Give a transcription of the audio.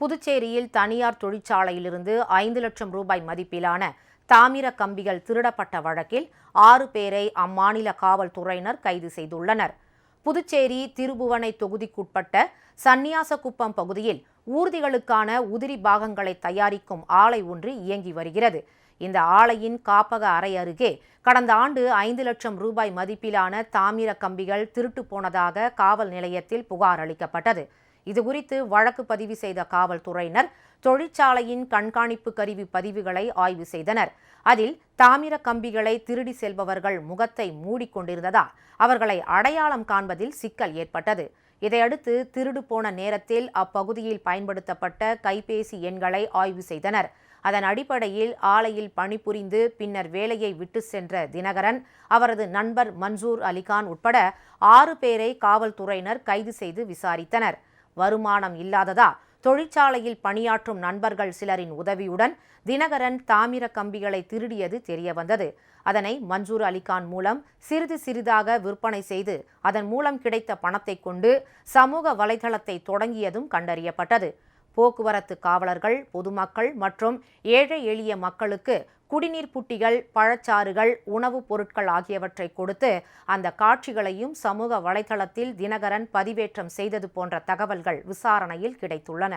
புதுச்சேரியில் தனியார் தொழிற்சாலையிலிருந்து ஐந்து லட்சம் ரூபாய் மதிப்பிலான தாமிர கம்பிகள் திருடப்பட்ட வழக்கில் ஆறு பேரை அம்மாநில காவல்துறையினர் கைது செய்துள்ளனர். புதுச்சேரி திருபுவனை தொகுதிக்குட்பட்ட சன்னியாசகுப்பம் பகுதியில் ஊர்திகளுக்கான உதிரி பாகங்களை தயாரிக்கும் ஆலை ஒன்று இயங்கி வருகிறது. இந்த ஆலையின் காப்பக அறை அருகே கடந்த ஆண்டு ஐந்து லட்சம் ரூபாய் மதிப்பிலான தாமிர கம்பிகள் திருட்டு போனதாக காவல் நிலையத்தில் புகார் அளிக்கப்பட்டது. இதுகுறித்து வழக்கு பதிவு செய்த காவல்துறையினர் தொழிற்சாலையின் கண்காணிப்பு கருவி பதிவுகளை ஆய்வு செய்தனர். அதில் தாமிர கம்பிகளை திருடி செல்பவர்கள் முகத்தை மூடிக்கொண்டிருந்ததால் அவர்களை அடையாளம் காண்பதில் சிக்கல் ஏற்பட்டது. இதையடுத்து திருடு போன நேரத்தில் அப்பகுதியில் பயன்படுத்தப்பட்ட கைபேசி எண்களை ஆய்வு செய்தனர். அதன் அடிப்படையில் ஆலையில் பணிபுரிந்து பின்னர் வேலையை விட்டு சென்ற தினகரன் அவரது நண்பர் மன்சூர் அலிகான் உட்பட ஆறு பேரை காவல்துறையினர் கைது செய்து விசாரித்தனர். வருமானம் இல்லாததா? தொழிற்சாலையில் பணியாற்றும் நண்பர்கள் சிலரின் உதவியுடன் தினகரன் தாமிர கம்பிகளை திருடியது தெரியவந்தது. அதனை மன்சூர் அலிகான் மூலம் சிறிது சிறிதாக விற்பனை செய்து அதன் மூலம் கிடைத்த பணத்தை கொண்டு சமூக வலைதளத்தை தொடங்கியதும் கண்டறியப்பட்டது. போக்குவரத்து காவலர்கள் பொதுமக்கள் மற்றும் ஏழை எளிய மக்களுக்கு குடிநீர் புட்டிகள் பழச்சாறுகள் உணவுப் பொருட்கள் ஆகியவற்றை கொடுத்து அந்த காட்சிகளையும் சமூக வலைதளத்தில் தினகரன் பதிவேற்றம் செய்தது போன்ற தகவல்கள் விசாரணையில் கிடைத்துள்ளன.